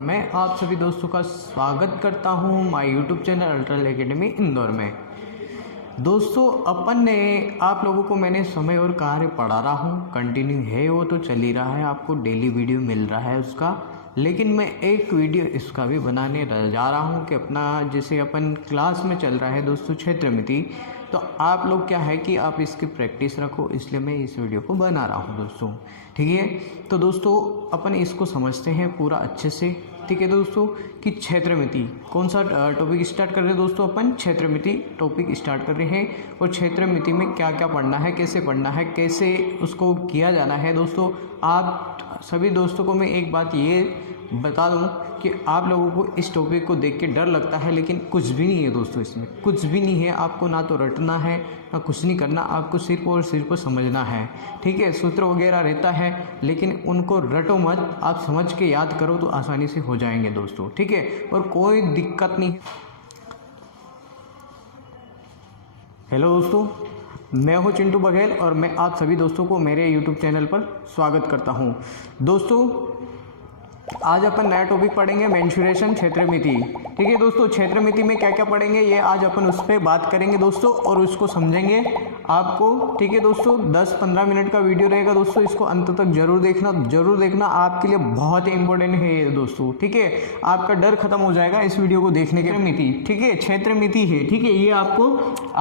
मैं आप सभी दोस्तों का स्वागत करता हूं माय यूट्यूब चैनल अल्ट्रल एकेडमी इंदौर में। दोस्तों अपन ने आप लोगों को मैंने समय और कार्य पढ़ा रहा हूं, कंटिन्यू है वो तो चल ही रहा है, आपको डेली वीडियो मिल रहा है उसका। लेकिन मैं एक वीडियो इसका भी बनाने जा रहा हूं कि अपना जैसे अपन क्लास में चल रहा है दोस्तों क्षेत्रमिति, तो आप लोग क्या है कि आप इसकी प्रैक्टिस रखो, इसलिए मैं इस वीडियो को बना रहा हूं दोस्तों। ठीक है, तो दोस्तों अपन इसको समझते हैं पूरा अच्छे से। ठीक है दोस्तों, कि क्षेत्रमिति कौन सा टॉपिक स्टार्ट कर रहे हैं दोस्तों, अपन क्षेत्रमिति टॉपिक स्टार्ट कर रहे हैं। और क्षेत्रमिति में क्या क्या पढ़ना है, कैसे पढ़ना है, कैसे उसको किया जाना है दोस्तों। आप सभी दोस्तों को मैं एक बात ये बता दूं कि आप लोगों को इस टॉपिक को देख के डर लगता है, लेकिन कुछ भी नहीं है दोस्तों, इसमें कुछ भी नहीं है। आपको ना तो रटना है ना कुछ नहीं करना, आपको सिर्फ और सिर्फ समझना है। ठीक है, सूत्र वगैरह रहता है लेकिन उनको रटो मत, आप समझ के याद करो तो आसानी से हो जाएंगे दोस्तों। ठीक है, और कोई दिक्कत नहीं। हेलो दोस्तों, मैं हूं चिंटू बघेल और मैं आप सभी दोस्तों को मेरे यूट्यूब चैनल पर स्वागत करता हूं। दोस्तों आज अपन नया टॉपिक पढ़ेंगे, मेंसुरेशन क्षेत्रमिति। ठीक है दोस्तों, क्षेत्रमिति में क्या क्या पढ़ेंगे ये आज अपन उस पर बात करेंगे दोस्तों, और उसको समझेंगे आपको। ठीक है दोस्तों, 10-15 मिनट का वीडियो रहेगा दोस्तों, इसको अंत तक जरूर देखना, आपके लिए बहुत ही इंपॉर्टेंट है ये दोस्तों। ठीक है, आपका डर खत्म हो जाएगा इस वीडियो को देखने के। मिति, ठीक है, क्षेत्रमिति है। ठीक है, ये आपको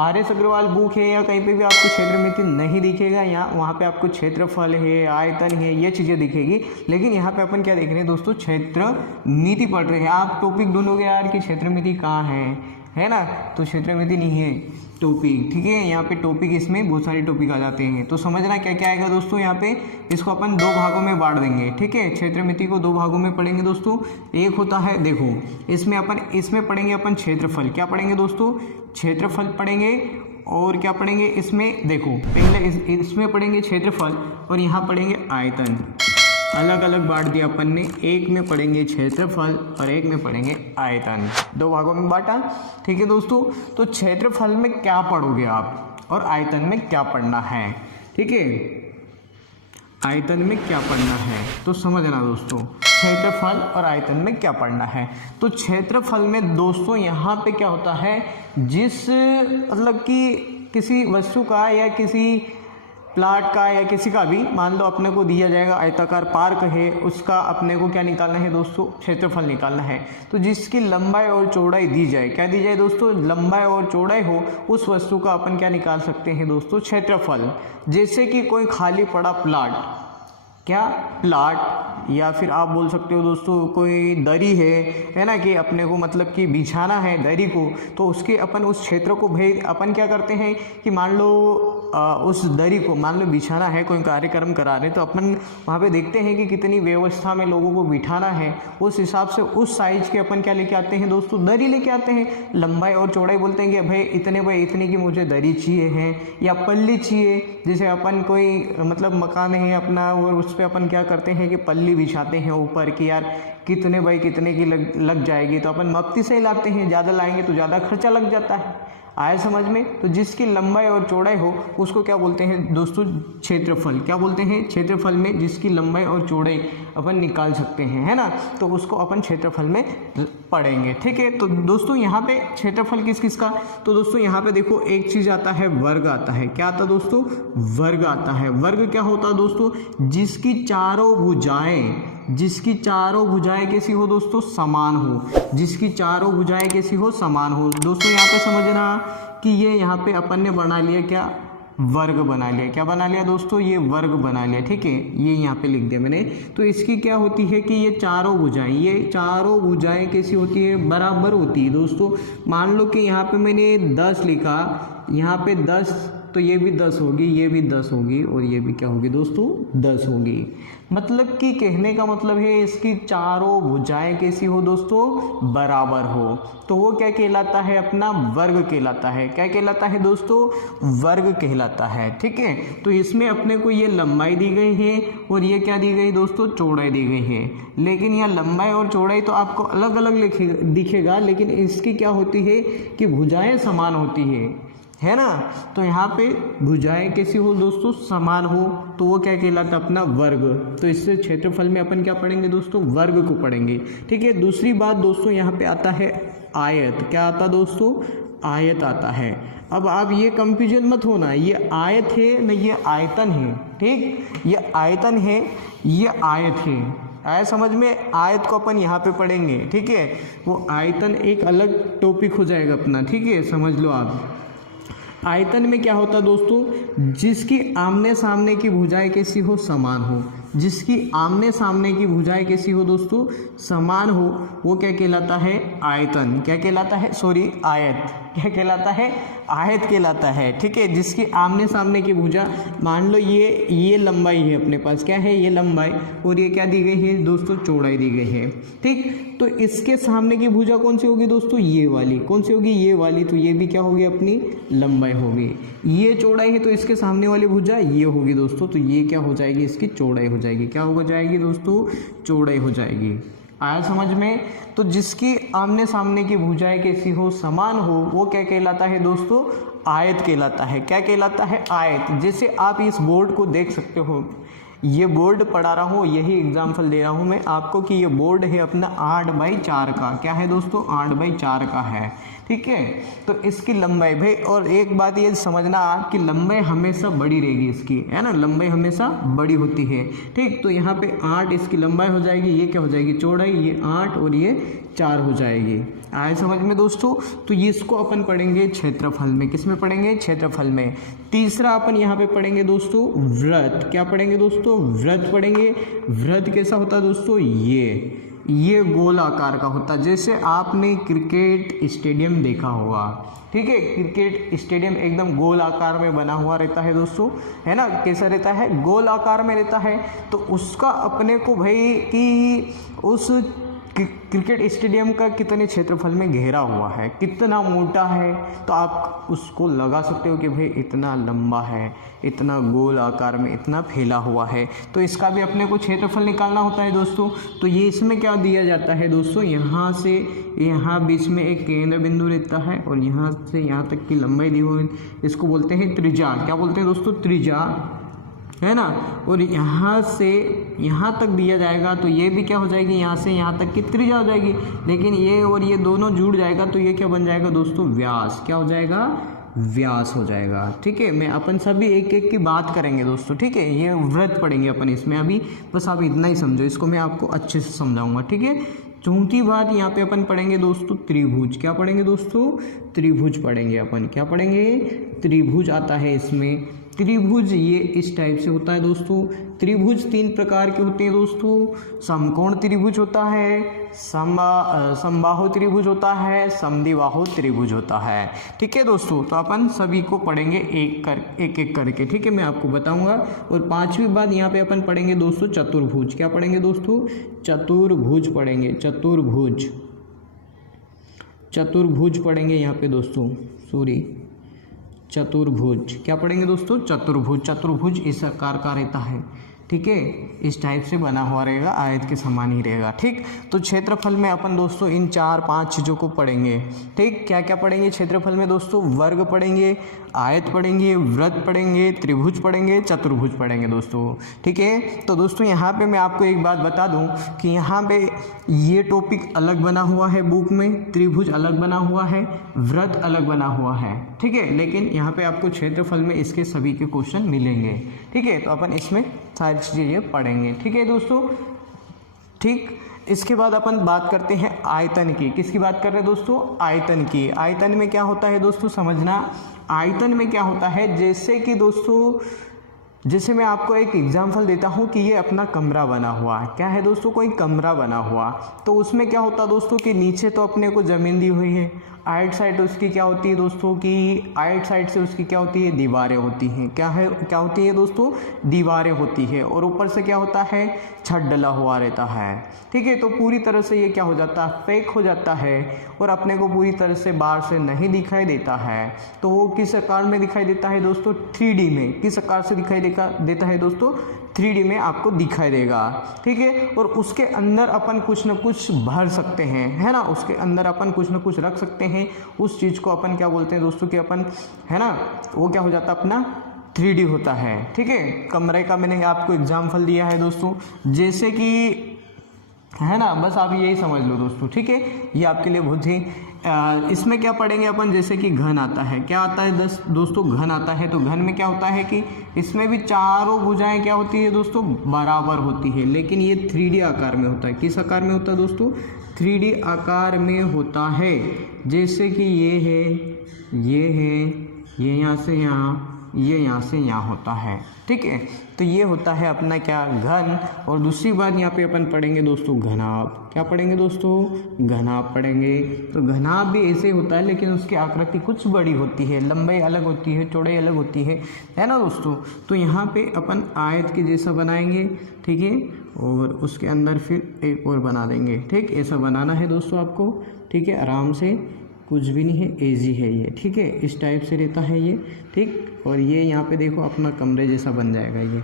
RS अग्रवाल बुक है या कहीं पे भी आपको क्षेत्रमिति नहीं दिखेगा। यहाँ वहाँ पे आपको क्षेत्रफल है, आयतन है, ये चीज़ें दिखेगी। लेकिन यहाँ पे अपन क्या देख रहे हैं दोस्तों, क्षेत्रमिति पढ़ रहे हैं। आप टॉपिक ढूंढोगे यार कि क्षेत्रमिति कहाँ है ना, तो क्षेत्रमिति नहीं है टॉपिक। ठीक है, यहाँ पे टॉपिक, इसमें बहुत सारे टॉपिक आ जाते हैं, तो समझना क्या क्या आएगा दोस्तों। यहाँ पे इसको अपन 2 भागों में बांट देंगे। ठीक है, क्षेत्रमिति को 2 भागों में पढ़ेंगे दोस्तों। एक होता है, देखो इसमें पढ़ेंगे अपन क्षेत्रफल। क्या पढ़ेंगे दोस्तों, क्षेत्रफल पढ़ेंगे। और क्या पढ़ेंगे इसमें, देखो पहले इसमें पढ़ेंगे क्षेत्रफल और यहाँ पढ़ेंगे आयतन। अलग अलग बांट दिया अपन ने, एक में पढ़ेंगे क्षेत्रफल और एक में पढ़ेंगे आयतन। 2 भागों में बांटा। ठीक है दोस्तों, तो क्षेत्रफल में क्या पढ़ोगे आप और आयतन में क्या पढ़ना है। ठीक है, आयतन में क्या पढ़ना है तो समझना दोस्तों, क्षेत्रफल और आयतन में क्या पढ़ना है। तो क्षेत्रफल में दोस्तों यहाँ पे क्या होता है, जिस मतलब कि किसी वस्तु का या किसी प्लाट का या किसी का भी, मान लो अपने को दिया जाएगा आयताकार पार्क है, उसका अपने को क्या निकालना है दोस्तों, क्षेत्रफल निकालना है। तो जिसकी लंबाई और चौड़ाई दी जाए, क्या दी जाए दोस्तों, लंबाई और चौड़ाई हो, उस वस्तु का अपन क्या निकाल सकते हैं दोस्तों, क्षेत्रफल। जैसे कि कोई खाली पड़ा प्लाट, क्या प्लाट, या फिर आप बोल सकते हो दोस्तों कोई दरी है ना, कि अपने को मतलब कि बिछाना है दरी को, तो उसके अपन उस क्षेत्र को अपन क्या करते हैं कि मान लो उस दरी को मान लो बिछाना है, कोई कार्यक्रम करा रहे, तो अपन वहाँ पे देखते हैं कि कितनी व्यवस्था में लोगों को बिठाना है, उस हिसाब से उस साइज के अपन क्या लेके आते हैं दोस्तों, दरी लेके आते हैं। लंबाई और चौड़ाई बोलते हैं कि भाई इतने की मुझे दरी चाहिए है या पल्ली चाहिए। जैसे अपन कोई मतलब मकान है अपना और उस पर अपन क्या करते हैं कि पल्ली बिछाते हैं ऊपर की, यार कितने बाई कितने की लग जाएगी, तो अपन मफ्ती से ही लाते हैं, ज़्यादा लाएंगे तो ज़्यादा खर्चा लग जाता है। आया समझ में। तो जिसकी लंबाई और चौड़ाई हो उसको क्या बोलते हैं दोस्तों, क्षेत्रफल। क्या बोलते हैं, क्षेत्रफल में जिसकी लंबाई और चौड़ाई अपन निकाल सकते हैं, है ना, तो उसको अपन क्षेत्रफल में पढ़ेंगे। ठीक है, तो दोस्तों यहाँ पे क्षेत्रफल किस किस का, तो दोस्तों यहाँ पे देखो एक चीज़ आता है, वर्ग आता है। क्या आता है दोस्तों, वर्ग आता है। वर्ग क्या होता है दोस्तों, जिसकी चारों भुजाएं कैसी हो दोस्तों, समान हो। जिसकी चारों भुजाएं कैसी हो, समान हो। दोस्तों यहाँ पे समझना कि ये यहाँ पे अपन ने बना लिया, क्या वर्ग बना लिया। क्या बना लिया दोस्तों, ये वर्ग बना लिया। ठीक है, ये यहाँ पे लिख दिया मैंने। तो इसकी क्या होती है कि ये चारों भुजाएं कैसी होती है, बराबर होती है दोस्तों। मान लो कि यहाँ पे मैंने 10 लिखा, यहाँ पे 10, तो ये भी 10 होगी, ये भी 10 होगी और ये भी क्या होगी दोस्तों, 10 होगी। मतलब कि कहने का मतलब है इसकी चारों भुजाएं कैसी हो दोस्तों, बराबर हो, तो वो क्या कहलाता है, अपना वर्ग कहलाता है। क्या कहलाता है दोस्तों, वर्ग कहलाता है। ठीक है, तो इसमें अपने को ये लंबाई दी गई है और ये क्या दी गई दोस्तों, चौड़ाई दी गई है। लेकिन यह लंबाई और चौड़ाई तो आपको अलग अलग दिखेगा, लेकिन इसकी क्या होती है कि भुजाएं समान होती है है ना। तो यहाँ पे भुजाएं कैसी हो दोस्तों, समान हो, तो वो क्या कहलाता है अपना वर्ग। तो इससे क्षेत्रफल में अपन क्या पढ़ेंगे दोस्तों, वर्ग को पढ़ेंगे। ठीक है, दूसरी बात दोस्तों यहाँ पे आता है आयत। क्या आता दोस्तों, आयत आता है। अब आप ये कंफ्यूजन मत होना, ये आयत है न ये आयतन है। ठीक, ये आयतन है, ये आयत है। आया समझ में, आयत को अपन यहाँ पे पढ़ेंगे। ठीक है, वो आयतन एक अलग टॉपिक हो जाएगा अपना। ठीक है, समझ लो आप। आयतन में क्या होता है दोस्तों, जिसकी आमने सामने की भुजाएं कैसी हो, समान हो। जिसकी आमने सामने की भुजाएं कैसी हो दोस्तों, समान हो, वो क्या कहलाता है, आयतन। क्या कहलाता है, सॉरी आयत। क्या कहलाता है, आयत कहलाता है। ठीक है, जिसकी आमने सामने की भुजा, मान लो ये लंबाई है अपने पास, क्या है ये लंबाई, और ये क्या दी गई है दोस्तों, चौड़ाई दी गई है। ठीक, तो इसके सामने की भुजा कौन सी होगी दोस्तों, ये वाली। कौन सी होगी, ये वाली। तो ये भी क्या होगी, अपनी लंबाई होगी। ये चौड़ाई है तो इसके सामने वाली भुजा ये होगी दोस्तों। तो ये क्या हो जाएगी, इसकी चौड़ाई हो जाएगी। क्या हो जाएगी दोस्तों, चौड़ाई हो जाएगी। आया समझ में। तो जिसकी आमने सामने की भुजाएं कैसी हो, समान हो, वो क्या कहलाता है दोस्तों, आयत कहलाता है। क्या कहलाता है, आयत। जैसे आप इस बोर्ड को देख सकते हो, ये बोर्ड पढ़ा रहा हूँ, यही एग्जाम्पल दे रहा हूँ मैं आपको कि ये बोर्ड है अपना 8x4 का। क्या है दोस्तों, 8x4 का है। ठीक है, तो इसकी लंबाई भाई, और एक बात ये समझना आप कि लंबाई हमेशा बड़ी रहेगी इसकी, है ना, लंबाई हमेशा बड़ी होती है। ठीक, तो यहाँ पे 8 इसकी लंबाई हो जाएगी, ये क्या हो जाएगी, चौड़ाई, ये 8 और ये 4 हो जाएगी। आए समझ में दोस्तों। तो इसको अपन पढ़ेंगे क्षेत्रफल में। किस में पढ़ेंगे, क्षेत्रफल में। तीसरा अपन यहाँ पे पढ़ेंगे दोस्तों वृत्त। क्या पढ़ेंगे दोस्तों, वृत्त पढ़ेंगे। वृत्त कैसा होता है दोस्तों, ये गोल आकार का होता है। जैसे आपने क्रिकेट स्टेडियम देखा होगा, ठीक है, क्रिकेट स्टेडियम एकदम गोल आकार में बना हुआ रहता है दोस्तों, है ना। कैसा रहता है, गोल आकार में रहता है। तो उसका अपने को भाई कि उस क्रिकेट स्टेडियम का कितने क्षेत्रफल में घेरा हुआ है, कितना मोटा है, तो आप उसको लगा सकते हो कि भाई इतना लंबा है, इतना गोल आकार में इतना फैला हुआ है। तो इसका भी अपने को क्षेत्रफल निकालना होता है दोस्तों। तो ये इसमें क्या दिया जाता है दोस्तों, यहाँ से यहाँ बीच में एक केंद्र बिंदु रहता है और यहाँ से यहाँ तक की लंबाई दी हुई, इसको बोलते हैं त्रिज्या। क्या बोलते हैं दोस्तों, त्रिज्या, है ना। और यहाँ से यहाँ तक दिया जाएगा तो ये भी क्या हो जाएगी, यहाँ से यहाँ तक की त्रिज्या हो जाएगी। लेकिन ये और ये दोनों जुड़ जाएगा तो ये क्या बन जाएगा दोस्तों, व्यास। क्या हो जाएगा, व्यास हो जाएगा। ठीक है, मैं अपन सभी एक एक की बात करेंगे दोस्तों। ठीक है, ये वृत्त पढ़ेंगे अपन इसमें अभी, बस आप इतना ही समझो, इसको मैं आपको अच्छे से समझाऊंगा। ठीक है, चौथी बात यहाँ पे अपन पढ़ेंगे दोस्तों त्रिभुज। क्या पढ़ेंगे दोस्तों, त्रिभुज पढ़ेंगे अपन। क्या पढ़ेंगे, त्रिभुज आता है इसमें। त्रिभुज ये इस टाइप से होता है दोस्तों। त्रिभुज 3 प्रकार के होते हैं दोस्तों। समकोण त्रिभुज होता है, समबाहु त्रिभुज होता है, समद्विबाहु त्रिभुज होता है। ठीक है दोस्तों, तो अपन सभी को पढ़ेंगे एक एक करके। ठीक है, मैं आपको बताऊंगा। और 5वीं बात यहाँ पे अपन पढ़ेंगे दोस्तों चतुर्भुज। क्या पढ़ेंगे दोस्तों, चतुर्भुज पढ़ेंगे। चतुर्भुज, चतुर्भुज पढ़ेंगे यहाँ पे दोस्तों, सॉरी चतुर्भुज। क्या पढ़ेंगे दोस्तों, चतुर्भुज। चतुर्भुज इस आकार का रहता है। ठीक है, इस टाइप से बना हुआ रहेगा, आयत के समान ही रहेगा। ठीक, तो क्षेत्रफल में अपन दोस्तों इन 4-5 चीज़ों को पढ़ेंगे। ठीक, क्या क्या पढ़ेंगे क्षेत्रफल में दोस्तों, वर्ग पढ़ेंगे, आयत पढ़ेंगे, वृत्त पढ़ेंगे, त्रिभुज पढ़ेंगे, चतुर्भुज पढ़ेंगे दोस्तों। ठीक है, तो दोस्तों यहाँ पे मैं आपको एक बात बता दूँ कि यहाँ पे ये टॉपिक अलग बना हुआ है बुक में, त्रिभुज अलग बना हुआ है, वृत्त अलग बना हुआ है। ठीक है, लेकिन यहाँ पे आपको क्षेत्रफल में इसके सभी के क्वेश्चन मिलेंगे। ठीक है, तो अपन इसमें सारी चीज़ें ये पढ़ेंगे। ठीक है दोस्तों। ठीक, इसके बाद अपन बात करते हैं आयतन की। किसकी बात कर रहे हैं दोस्तों, आयतन की। आयतन में क्या होता है दोस्तों, समझना। आयतन में क्या होता है, जैसे कि दोस्तों, जैसे मैं आपको एक एग्जांपल देता हूँ कि ये अपना कमरा बना हुआ है। क्या है दोस्तों, कोई कमरा बना हुआ, तो उसमें क्या होता है दोस्तों कि नीचे तो अपने को ज़मीन दी हुई है, आइट साइड उसकी क्या होती है दोस्तों कि आइट साइड से उसकी क्या होती है, दीवारें होती हैं। क्या है, क्या होती है दोस्तों, दीवारें होती है। और ऊपर से क्या होता है, छत डला हुआ रहता है। ठीक है, तो पूरी तरह से ये क्या हो जाता है, पैक हो जाता है और अपने को पूरी तरह से बाहर से नहीं दिखाई देता है। तो वो किस आकार में दिखाई देता है दोस्तों, 3D में। किस आकार से दिखाई देता है दोस्तों, 3D में आपको दिखाई देगा, ठीक है। और उसके अंदर अपन कुछ ना कुछ भर सकते हैं, है ना, उसके अंदर अपन कुछ ना कुछ रख सकते हैं। उस चीज़ को अपन क्या बोलते हैं दोस्तों कि अपन, है ना, वो क्या हो जाता है अपना 3D होता है, ठीक है। कमरे का मैंने आपको एग्जाम्पल दिया है दोस्तों, जैसे कि, है ना, बस आप यही समझ लो दोस्तों, ठीक है। ये आपके लिए बहुत ही इसमें क्या पढ़ेंगे अपन, जैसे कि घन आता है, क्या आता है दोस्तों, घन आता है। तो घन में क्या होता है कि इसमें भी चारों भुजाएं क्या होती है दोस्तों, बराबर होती है, लेकिन ये 3D आकार में होता है। किस आकार में होता है दोस्तों, 3D आकार में होता है। जैसे कि ये है, ये यहाँ से यहाँ, ये यहाँ से यहाँ होता है, ठीक है। तो ये होता है अपना क्या, घन। और दूसरी बात यहाँ पे अपन पढ़ेंगे दोस्तों घनाभ। क्या पढ़ेंगे दोस्तों, घनाभ पढ़ेंगे। तो घनाभ भी ऐसे होता है, लेकिन उसकी आकृति कुछ बड़ी होती है, लंबाई अलग होती है, चौड़ाई अलग होती है ना दोस्तों। तो यहाँ पे अपन आयत के जैसा बनाएंगे, ठीक है, और उसके अंदर फिर एक और बना देंगे, ठीक। ऐसा बनाना है दोस्तों आपको, ठीक है, आराम से, कुछ भी नहीं है, एजी है ये, ठीक है। इस टाइप से रहता है ये, ठीक। और ये यहाँ पे देखो अपना कमरे जैसा बन जाएगा ये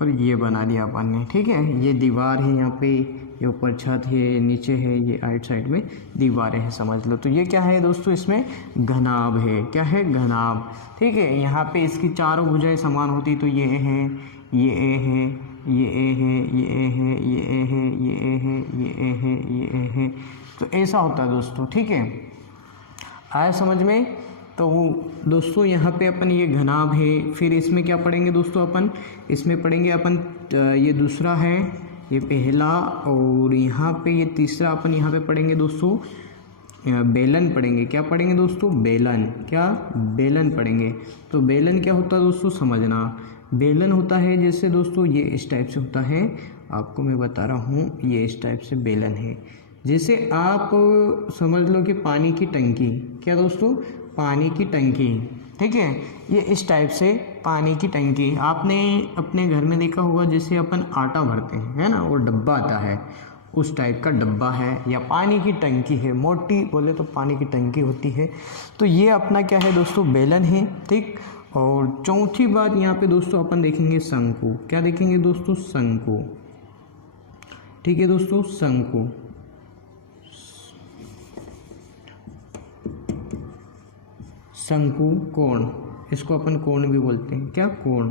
और ये बना दिया अपन ने, ठीक है। ये दीवार है यहाँ पे, ये ऊपर छत है, नीचे है, ये आइट साइड में दीवारें हैं, समझ लो। तो ये क्या है दोस्तों, इसमें घनाभ है। क्या है, घनाभ, ठीक है। यहाँ पे इसकी चारों भुजाएं समान होती, तो ये है, ये ए है, ये ए है, ये ए है, ये ए है, ये ए है, ये ए है, ये ए है। तो ऐसा होता है दोस्तों, ठीक है। आया समझ में। तो दोस्तों यहाँ पे अपन ये घनाभ है। फिर इसमें क्या पढ़ेंगे दोस्तों, अपन इसमें पढ़ेंगे अपन, ये दूसरा है, ये पहला, और यहाँ पे ये तीसरा अपन यहाँ पे पढ़ेंगे दोस्तों बेलन पढ़ेंगे। क्या पढ़ेंगे दोस्तों, बेलन। क्या, बेलन पढ़ेंगे। तो बेलन क्या होता है दोस्तों, समझना। बेलन होता है जैसे दोस्तों ये इस टाइप से होता है, आपको मैं बता रहा हूँ, ये इस टाइप से बेलन है। जैसे आप समझ लो कि पानी की टंकी, क्या दोस्तों, पानी की टंकी, ठीक है। ये इस टाइप से पानी की टंकी, आपने अपने घर में देखा होगा, जैसे अपन आटा भरते हैं, है ना, वो डब्बा आता है, उस टाइप का डब्बा है, या पानी की टंकी है, मोटी बोले तो पानी की टंकी होती है। तो ये अपना क्या है दोस्तों, बेलन है, ठीक। और चौथी बात यहाँ पे दोस्तों अपन देखेंगे शंकु। क्या देखेंगे दोस्तों, शंकु, ठीक है दोस्तों, शंकु। शंकु, कोण, इसको अपन कोण भी बोलते हैं। क्या, कोण,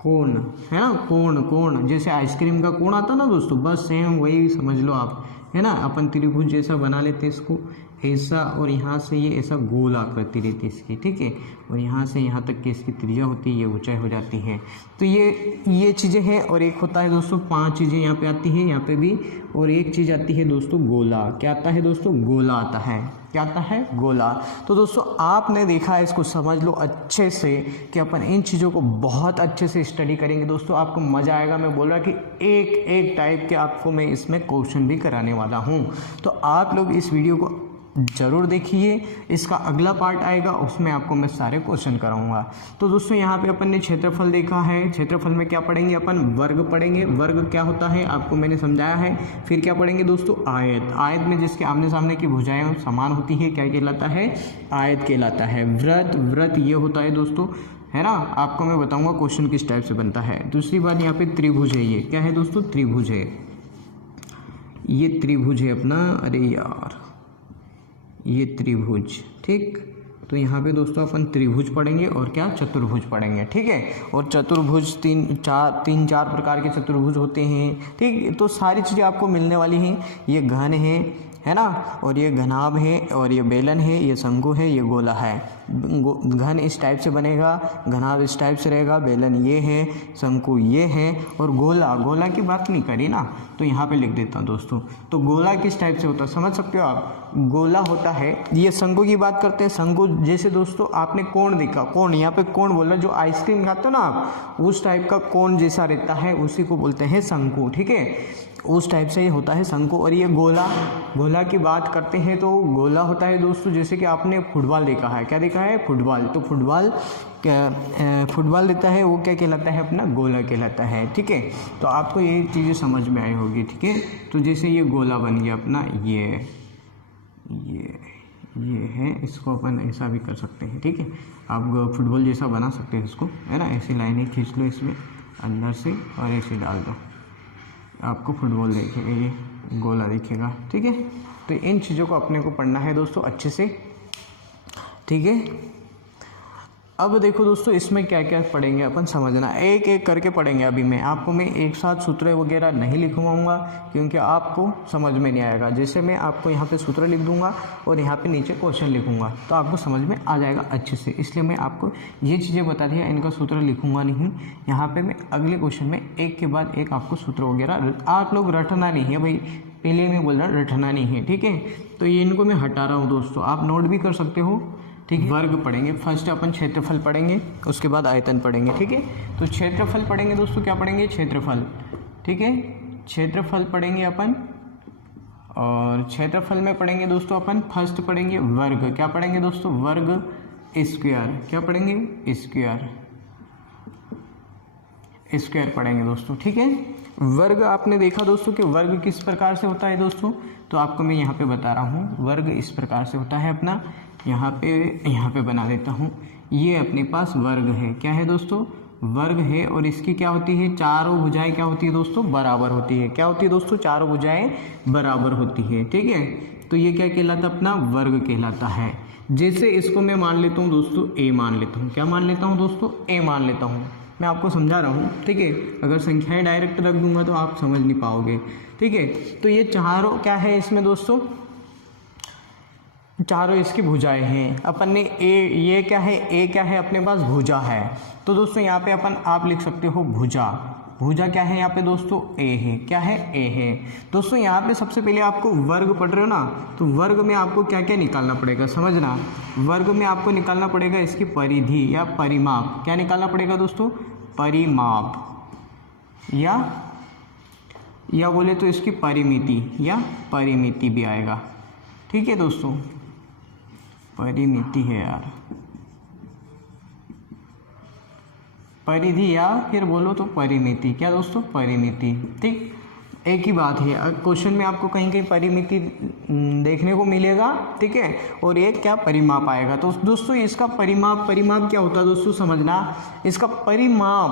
कोण, है ना, कोण, जैसे आइसक्रीम का कोण आता ना दोस्तों, बस सेम वही समझ लो आप, है ना। अपन त्रिभुज जैसा बना लेते हैं इसको ऐसा, और यहाँ से ये ऐसा गोल आकृति रहती है इसकी, ठीक है। और यहाँ से यहाँ तक की इसकी त्रिज्या होती है, ये ऊंचाई हो जाती है। तो ये चीज़ें हैं। और एक होता है दोस्तों, 5 चीज़ें यहाँ पे आती है, यहाँ पे भी। और एक चीज़ आती है दोस्तों, गोला। क्या आता है दोस्तों, गोला आता है। क्या आता है, गोला। तो दोस्तों आपने देखा है, इसको समझ लो अच्छे से कि अपन इन चीज़ों को बहुत अच्छे से स्टडी करेंगे दोस्तों, आपको मज़ा आएगा। मैं बोल रहा कि एक एक टाइप के आपको मैं इसमें क्वेश्चन भी कराने वाला हूँ। तो आप लोग इस वीडियो को ज़रूर देखिए। इसका अगला पार्ट आएगा, उसमें आपको मैं सारे क्वेश्चन कराऊंगा। तो दोस्तों यहाँ पे अपन ने क्षेत्रफल देखा है। क्षेत्रफल में क्या पढ़ेंगे अपन, वर्ग पढ़ेंगे। वर्ग क्या होता है आपको मैंने समझाया है। फिर क्या पढ़ेंगे दोस्तों, आयत। आयत में जिसके आमने सामने की भुजाएं समान होती है, क्या कहलाता है, आयत कहलाता है। वृत्त, वृत्त ये होता है दोस्तों, है ना, आपको मैं बताऊंगा क्वेश्चन किस टाइप से बनता है। दूसरी बात यहाँ पे त्रिभुज है। ये क्या है दोस्तों, त्रिभुज है। ये त्रिभुज है अपना, अरे यार ये त्रिभुज, ठीक। तो यहाँ पे दोस्तों अपन त्रिभुज पढ़ेंगे और क्या, चतुर्भुज पढ़ेंगे, ठीक है। और चतुर्भुज तीन चार प्रकार के चतुर्भुज होते हैं, ठीक। तो सारी चीज़ें आपको मिलने वाली हैं। ये घन है ना, और ये घनाभ है, और ये बेलन है, ये शंकु है, ये गोला है। घन इस टाइप से बनेगा, घनाभ इस टाइप से रहेगा, बेलन ये है, शंकु ये है, और गोला की बात नहीं करी ना, तो यहाँ पे लिख देता हूँ दोस्तों। तो गोला किस टाइप से होता है समझ सकते हो आप। गोला होता है, ये शंकु की बात करते हैं। शंकु जैसे दोस्तों आपने कोण देखा, कोण, यहाँ पे कोण बोला, जो आइसक्रीम खाते हो ना आप, उस टाइप का कोण जैसा रहता है, उसी को बोलते हैं शंकु, ठीक है। उस टाइप से ये होता है शंकु। और ये गोला की बात करते हैं, तो गोला होता है दोस्तों, जैसे कि आपने फुटबॉल देखा है। क्या देखा है, फुटबॉल। तो फुटबॉल देता है, वो क्या कहलाता है अपना, गोला कहलाता है, ठीक है। तो आपको ये चीज़ें समझ में आई होगी, ठीक है। तो जैसे ये गोला बन गया अपना, ये है, इसको अपन ऐसा भी कर सकते हैं, ठीक है। आप फुटबॉल जैसा बना सकते हैं इसको, है ना। ऐसी लाइनें खींच लो इसमें अंदर से और ऐसे डाल दो, आपको फुटबॉल दिखेगा, ये गोला दिखेगा, ठीक है। तो इन चीज़ों को अपने को पढ़ना है दोस्तों अच्छे से, ठीक है। अब देखो दोस्तों, इसमें क्या क्या पढ़ेंगे अपन, समझना, एक एक करके पढ़ेंगे। अभी मैं एक साथ सूत्र वगैरह नहीं लिखवाऊंगा क्योंकि आपको समझ में नहीं आएगा। जैसे मैं आपको यहाँ पे सूत्र लिख दूंगा और यहाँ पे नीचे क्वेश्चन लिखूंगा तो आपको समझ में आ जाएगा अच्छे से, इसलिए मैं आपको ये चीज़ें बता दिया, इनका सूत्र लिखूंगा नहीं। यहाँ पर मैं अगले क्वेश्चन में एक के बाद एक आपको सूत्र वगैरह, आप लोग रटना नहीं है भाई, पहले मैं बोल रहा रटना नहीं है, ठीक है। तो ये इनको मैं हटा रहा हूँ दोस्तों, आप नोट भी कर सकते हो, ठीक है। वर्ग पढ़ेंगे, फर्स्ट अपन क्षेत्रफल पढ़ेंगे, उसके बाद आयतन पढ़ेंगे, ठीक है। तो क्षेत्रफल पढ़ेंगे दोस्तों, क्या पढ़ेंगे, क्षेत्रफल, ठीक है। क्षेत्रफल पढ़ेंगे अपन, और क्षेत्रफल में पढ़ेंगे दोस्तों अपन फर्स्ट पढ़ेंगे वर्ग, क्या पढ़ेंगे दोस्तों, वर्ग स्क्वायर, क्या पढ़ेंगे, स्क्वायर, स्क्वायर पढ़ेंगे दोस्तों, ठीक है। वर्ग आपने देखा दोस्तों कि वर्ग किस प्रकार से होता है दोस्तों, तो आपको मैं यहाँ पे बता रहा हूँ। वर्ग इस प्रकार से होता है अपना, यहाँ पे बना देता हूँ। ये अपने पास वर्ग है, क्या है दोस्तों, वर्ग है, और इसकी क्या होती है, चारों भुजाएं क्या होती है दोस्तों, बराबर होती है। क्या होती है दोस्तों, चारों भुजाएं बराबर होती है, ठीक है। तो ये क्या कहलाता है, अपना वर्ग कहलाता है। जैसे इसको मैं मान लेता हूँ दोस्तों, ए मान लेता हूँ, क्या मान लेता हूँ दोस्तों, ए मान लेता हूँ। मैं आपको समझा रहा हूँ, ठीक है। अगर संख्याएं डायरेक्ट रख दूंगा तो आप समझ नहीं पाओगे, ठीक है। तो ये चारों क्या है इसमें दोस्तों, चारों इसकी भुजाएं हैं। अपन ने ये क्या है, ए क्या है अपने पास, भुजा है। तो दोस्तों यहाँ पे अपन आप लिख सकते हो भुजा, भुजा क्या है यहाँ पे दोस्तों, ए है, क्या है, ए है। दोस्तों यहाँ पे सबसे पहले आपको वर्ग पढ़ रहे हो ना, तो वर्ग में आपको क्या क्या निकालना पड़ेगा, समझना। वर्ग में आपको निकालना पड़ेगा इसकी परिधि या परिमाप, क्या निकालना पड़ेगा दोस्तों, परिमाप, या बोले तो इसकी परिमिति, या परिमिति भी आएगा, ठीक है दोस्तों। परिमिति है यार, परिधि, या फिर बोलो तो परिमिति, क्या दोस्तों, परिमिति, ठीक, एक ही बात है। क्वेश्चन में आपको कहीं कहीं परिमिति देखने को मिलेगा, ठीक है, और एक क्या परिमाप आएगा। तो दोस्तों इसका परिमाप क्या होता है दोस्तों, समझना। इसका परिमाप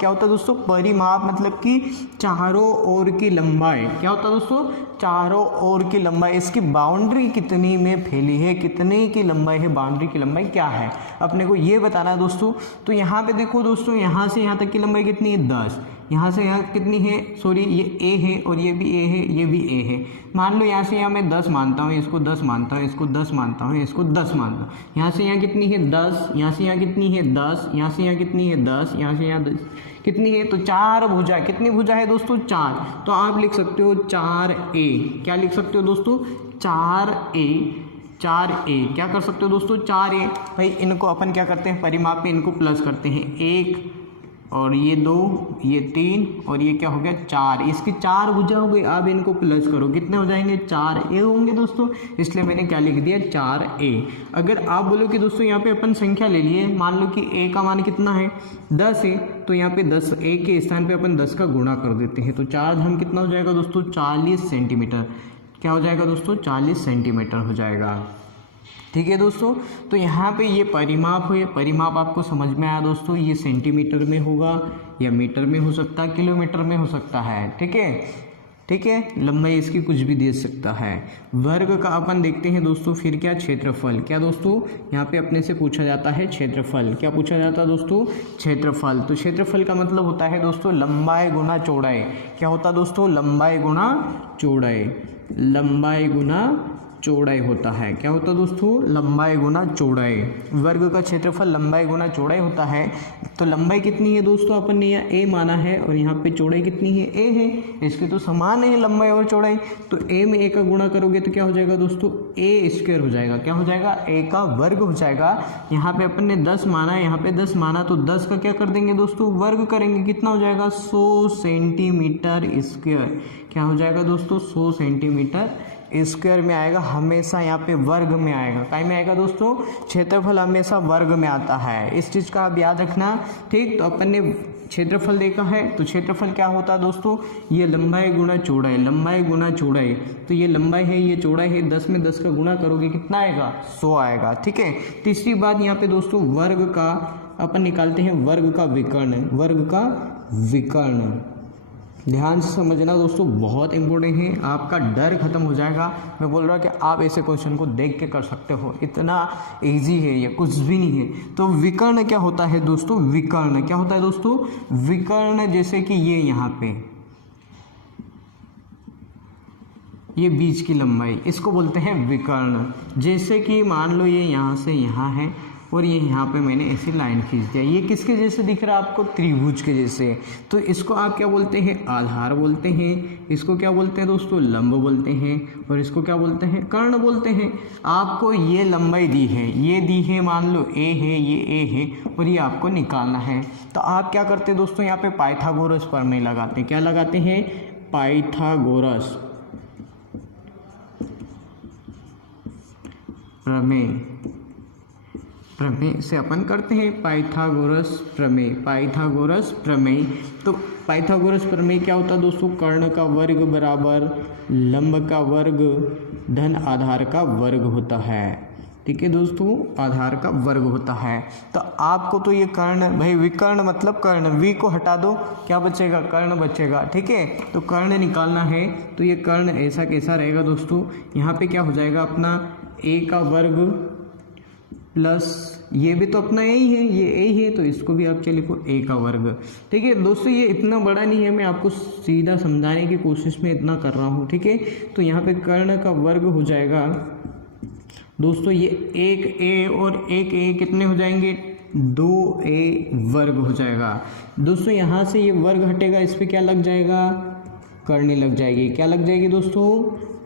क्या होता है दोस्तों, परिमाप मतलब कि चारों ओर की लंबाई, क्या होता है दोस्तों, चारों ओर की लंबाई, इसकी बाउंड्री कितनी में फैली है, कितने की लंबाई है, बाउंड्री की लंबाई क्या है, अपने को ये बताना है दोस्तों। तो यहाँ पे देखो दोस्तों, यहाँ से यहाँ तक की लंबाई कितनी है, 10, यहाँ से यहाँ कितनी है, सॉरी ये ए है, और ये भी ए है, ये भी ए है। मान लो यहाँ से यहाँ मैं 10 मानता हूँ, इसको 10 मानता हूँ, इसको 10 मानता हूँ, इसको 10 मानता हूँ। यहाँ से यहाँ कितनी है, 10, यहाँ से यहाँ कितनी है, 10, यहाँ से यहाँ कितनी है, 10, यहाँ से यहाँ 10 कितनी है, तो 4 भुजा, कितनी भुजा है दोस्तों, 4। तो आप लिख सकते हो 4a, क्या लिख सकते हो दोस्तों, 4a, क्या कर सकते हो दोस्तों, 4a। भाई इनको अपन क्या करते हैं, परिमाप में इनको प्लस करते हैं, 1 और ये 2, ये 3 और ये क्या हो गया, 4। इसकी 4 भुजा हो गई। अब इनको प्लस करो, कितने हो जाएंगे, 4a होंगे दोस्तों, इसलिए मैंने क्या लिख दिया, 4a। अगर आप बोलो कि दोस्तों यहाँ पे अपन संख्या ले लिए, मान लो कि a का मान कितना है, 10 है, तो यहाँ पे 10 a के स्थान पे अपन 10 का गुणा कर देते हैं, तो 4 घन कितना हो जाएगा दोस्तों, 40 सेंटीमीटर। क्या हो जाएगा दोस्तों, 40 सेंटीमीटर हो जाएगा, ठीक है दोस्तों। तो यहाँ पे ये परिमाप है, परिमाप आपको समझ में आया दोस्तों, ये सेंटीमीटर में होगा या मीटर में हो सकता है, किलोमीटर में हो सकता है, ठीक है, ठीक है। लंबाई इसकी कुछ भी दे सकता है। वर्ग का अपन देखते हैं दोस्तों, फिर क्या, क्षेत्रफल, क्या दोस्तों यहाँ पे अपने से पूछा जाता है क्षेत्रफल, क्या पूछा जाता है दोस्तों, क्षेत्रफल। तो क्षेत्रफल का मतलब होता है दोस्तों लंबाई गुना चौड़ाई, क्या होता है दोस्तों, लंबाई गुना चौड़ाई, लंबाई गुना चौड़ाई होता है, क्या होता है दोस्तों, लंबाई गुना चौड़ाई। वर्ग का क्षेत्रफल लंबाई गुना चौड़ाई होता है। तो लंबाई कितनी है दोस्तों, अपन ने यहाँ a माना है और यहाँ पे चौड़ाई कितनी है, a है, इसके तो समान है लंबाई और चौड़ाई। तो a में a का गुणा करोगे तो क्या हो जाएगा दोस्तों, a स्क्वायर हो जाएगा, क्या हो जाएगा, a का वर्ग हो जाएगा। यहाँ पे अपन ने 10 माना है, यहाँ पे 10 माना, तो 10 का क्या कर देंगे दोस्तों, वर्ग करेंगे, कितना हो जाएगा, 100 सेंटीमीटर स्क्वायर। क्या हो जाएगा दोस्तों, 100 सेंटीमीटर स्क्वायर में आएगा, हमेशा यहाँ पे वर्ग में आएगा। काय में आएगा दोस्तों? क्षेत्रफल हमेशा वर्ग में आता है, इस चीज़ का आप याद रखना। ठीक, तो अपन ने क्षेत्रफल देखा है, तो क्षेत्रफल क्या होता है दोस्तों? ये लंबाई गुणा चौड़ाई, लंबाई गुणा चौड़ाई। तो ये लंबाई है, ये चौड़ाई है, 10 में 10 का गुणा करोगे कितना आएगा? 100 आएगा। ठीक है, तीसरी बात यहाँ पे दोस्तों वर्ग का अपन निकालते हैं, वर्ग का विकर्ण, वर्ग का विकर्ण। ध्यान से समझना दोस्तों, बहुत इंपॉर्टेंट है, आपका डर खत्म हो जाएगा। मैं बोल रहा हूँ कि आप ऐसे क्वेश्चन को देख के कर सकते हो, इतना इजी है ये, कुछ भी नहीं है। तो विकर्ण क्या होता है दोस्तों? विकर्ण क्या होता है दोस्तों? विकर्ण जैसे कि ये यहाँ पे ये बीच की लंबाई, इसको बोलते हैं विकर्ण। जैसे कि मान लो ये यहाँ से यहाँ है और ये यहाँ पे मैंने ऐसी लाइन खींच दिया, ये किसके जैसे दिख रहा है आपको? त्रिभुज के जैसे। तो इसको आप क्या बोलते हैं? आधार बोलते हैं। इसको क्या बोलते हैं दोस्तों? लंब बोलते हैं। और इसको क्या बोलते हैं? कर्ण बोलते हैं। आपको ये लंबाई दी है, ये दी है, मान लो ए है, ये ए है, और ये आपको निकालना है। तो आप क्या करते हैं दोस्तों? यहाँ पे पाइथागोरस प्रमेय लगाते हैं। क्या लगाते हैं? पाइथागोरस प्रमेय, प्रमेय से अपन करते हैं पाइथागोरस प्रमेय, पाइथागोरस प्रमेय। तो पाइथागोरस प्रमेय क्या होता है दोस्तों? कर्ण का वर्ग बराबर लंब का वर्ग धन आधार का वर्ग होता है। ठीक है दोस्तों, आधार का वर्ग होता है। तो आपको तो ये कर्ण, भाई विकर्ण मतलब कर्ण, वी को हटा दो, क्या बचेगा? कर्ण बचेगा। ठीक है, तो कर्ण निकालना है, तो ये कर्ण ऐसा कैसा रहेगा दोस्तों? यहाँ पे क्या हो जाएगा अपना? ए का वर्ग प्लस ये भी तो अपना ए ही है, ये ए ही है, तो इसको भी आप चलिए लिखो ए का वर्ग। ठीक है दोस्तों, ये इतना बड़ा नहीं है, मैं आपको सीधा समझाने की कोशिश में इतना कर रहा हूँ। ठीक है, तो यहाँ पे कर्ण का वर्ग हो जाएगा दोस्तों, ये एक ए और एक ए कितने हो जाएंगे? 2a वर्ग हो जाएगा। दोस्तों यहाँ से ये वर्ग हटेगा, इस पर क्या लग जाएगा? करनी लग जाएगी। क्या लग जाएगी दोस्तों?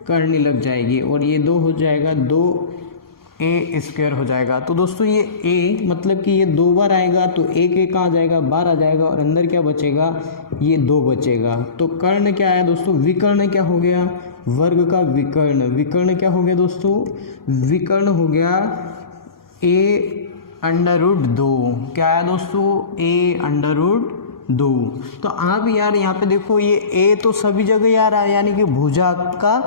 करनी लग जाएगी। और ये 2 हो जाएगा, 2a स्क्वायर हो जाएगा। तो दोस्तों ये a मतलब कि ये 2 बार आएगा, तो एक एक कहाँ आ जाएगा? बाहर आ जाएगा, और अंदर क्या बचेगा? ये 2 बचेगा। तो कर्ण क्या आया दोस्तों? विकर्ण क्या हो गया? वर्ग का विकर्ण। विकर्ण क्या हो गया दोस्तों? विकर्ण हो गया a√2। क्या आया दोस्तों? a√2। तो आप यार यहाँ पे देखो, ये a तो सभी जगह यार है, यानी कि भुजा का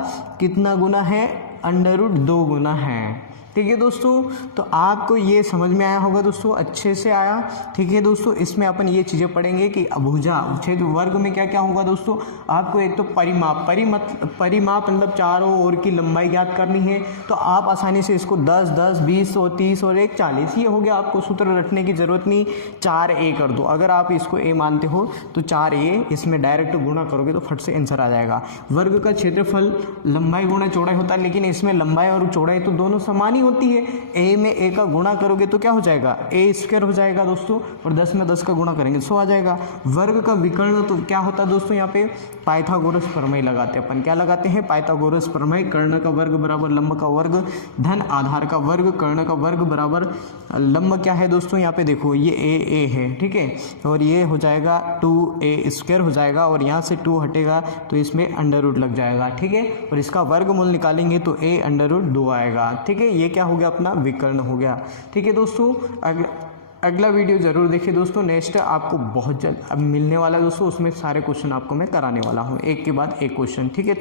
कितना गुना है? √2 गुना है। ठीक है दोस्तों, तो आपको ये समझ में आया होगा दोस्तों, अच्छे से आया। ठीक है दोस्तों, इसमें अपन ये चीज़ें पढ़ेंगे कि भुजा छेद वर्ग में क्या क्या होगा दोस्तों। आपको एक तो परिमाप, परिमाप मतलब चारों ओर की लंबाई ज्ञात करनी है। तो आप आसानी से इसको 10, 10, 20 और 30 और 1 40, ये हो गया। आपको सूत्र रटने की जरूरत नहीं, 4a कर दो। अगर आप इसको a मानते हो तो 4a, इसमें डायरेक्ट गुणा करोगे तो फट से आंसर आ जाएगा। वर्ग का क्षेत्रफल लंबाई गुणा चौड़ाई होता है, लेकिन इसमें लंबाई और चौड़ाई तो दोनों समान होती है। a में a का गुणा करोगे तो क्या हो जाएगा? a स्क्वायर हो जाएगा दोस्तों, और 10 में 10 का गुणा करेंगे 100 आ जाएगा। वर्ग का विकर्ण तो क्या होता है दोस्तों? यहाँ पे पाइथागोरस प्रमेय लगाते हैं अपन। क्या लगाते हैं? पाइथागोरस प्रमेय। कर्ण का वर्ग बराबर लंब का वर्ग धन आधार का वर्ग, कर्ण का वर्ग बराबर लंब क्या है दोस्तों? यहाँ पे देखो, ये a है, ठीक है, और ये हो जाएगा 2a स्क्वायर हो जाएगा, और यहाँ से 2 हटेगा तो इसमें अंडर रूट लग जाएगा। ठीक है, और इसका वर्गमूल निकालेंगे तो a√2 आएगा। ठीक है, ये क्या हो गया? अपना विकर्ण हो गया। ठीक है दोस्तों, अगला वीडियो जरूर देखिए दोस्तों। नेक्स्ट आपको बहुत जल्द अब मिलने वाला है दोस्तों, उसमें सारे क्वेश्चन आपको मैं कराने वाला हूँ, एक के बाद एक क्वेश्चन। ठीक है।